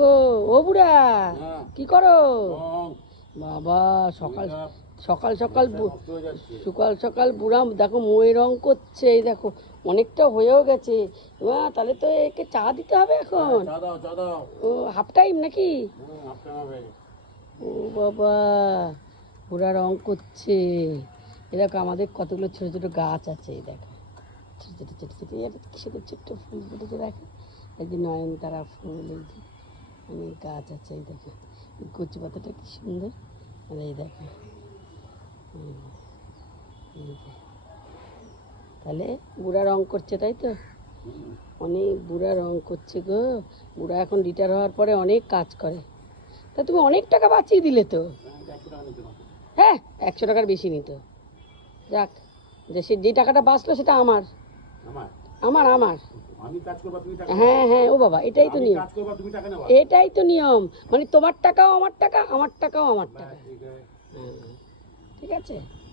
দেখো ও বুড়া কি করো বাবা? সকাল সকাল সকাল সকাল সকাল বুড়া দেখো মই রং করছে, এই দেখো অনেকটা হয়েও গেছে। তাহলে তো একে চা দিতে হবে এখন। ও হাফ টাইম নাকি? ও বাবা বুড়া রং করছে। এ দেখো আমাদের কতগুলো ছোট ছোট গাছ আছে, এই দেখো ছোট ছোট ছোট ছোট কিসের ছোট্ট ফুল ফুটেছে দেখো। এই যে নয়নতারা ফুল, এই যে অনেক গাছ আছে, এই দেখো কচি পাতাটা কি সুন্দর। আর এই দেখো তাহলে বুড়া রং করছে তাই তো? অনেক বুড়া রং করছে গো। বুড়া এখন রিটায়ার হওয়ার পরে অনেক কাজ করে। তা তুমি অনেক টাকা বাঁচিয়ে দিলে তো। হ্যাঁ 100 টাকার বেশি নিত। যাক, যে সে যে টাকাটা বাঁচলো সেটা আমার আমার আমার হ্যাঁ হ্যাঁ ও বাবা, এটাই তো নিয়ম, এটাই তো নিয়ম। মানে তোমার টাকাও আমার টাকা, আমার টাকাও আমার টাকা। হ্যাঁ ঠিক আছে।